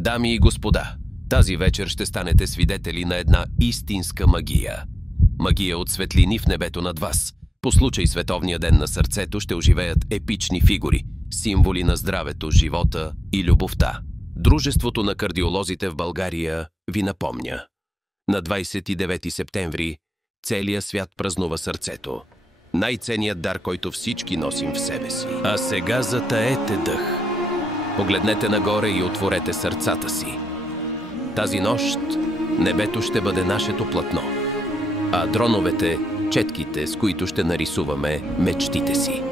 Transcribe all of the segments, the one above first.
Дами и господа, тази вечер ще станете свидетели на една истинска магия. Магия от светлини в небето над вас. По случай Световния ден на сърцето ще оживеят епични фигури, символи на здравето, живота и любовта. Дружеството на кардиолозите в България ви напомня. На 29 септември целият свят празнува сърцето. Най-ценният дар, който всички носим в себе си. А сега затаете дъх. Погледнете нагоре и отворете сърцата си. Тази нощ небето ще бъде нашето платно, а дроновете – четките, с които ще нарисуваме мечтите си.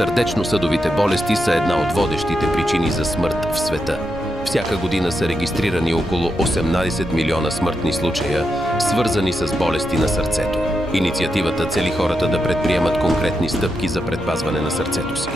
Сърдечно-съдовите болести са една от водещите причини за смърт в света. Всяка година са регистрирани около 18 милиона смъртни случая, свързани с болести на сърцето. Инициативата цели хората да предприемат конкретни стъпки за предпазване на сърцето си.